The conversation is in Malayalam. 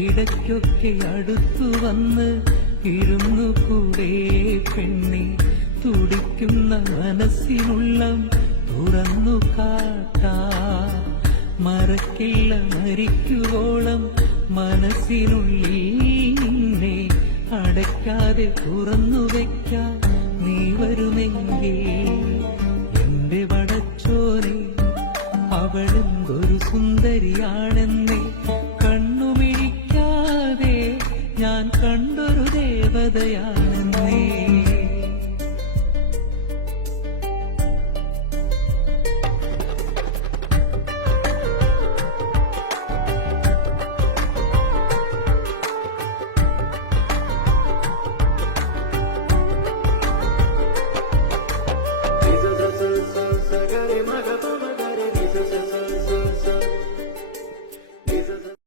ഇടയ്ക്കൊക്കെ അടുത്തു വന്ന് ഇരുന്നു കൂടെ പെണ്ണെ, തുടിക്കുന്ന മനസ്സിനുള്ളം തുറന്നു കാട്ടാ. മറക്കില്ല മരിക്കുവോളം മനസ്സിനുള്ളിൽ നിന്നെ അടയ്ക്കാതെ തുറന്നു വയ്ക്കാം നീ വരുമെങ്കിൽ. എന്റെ പടച്ചോനെ, അവളെന്തൊരു സുന്ദരിയാണെന്നേ കണ്ണുമിഴിക്കാതെ ഞാൻ കണ്ടൊരു ദേവതയാണ്.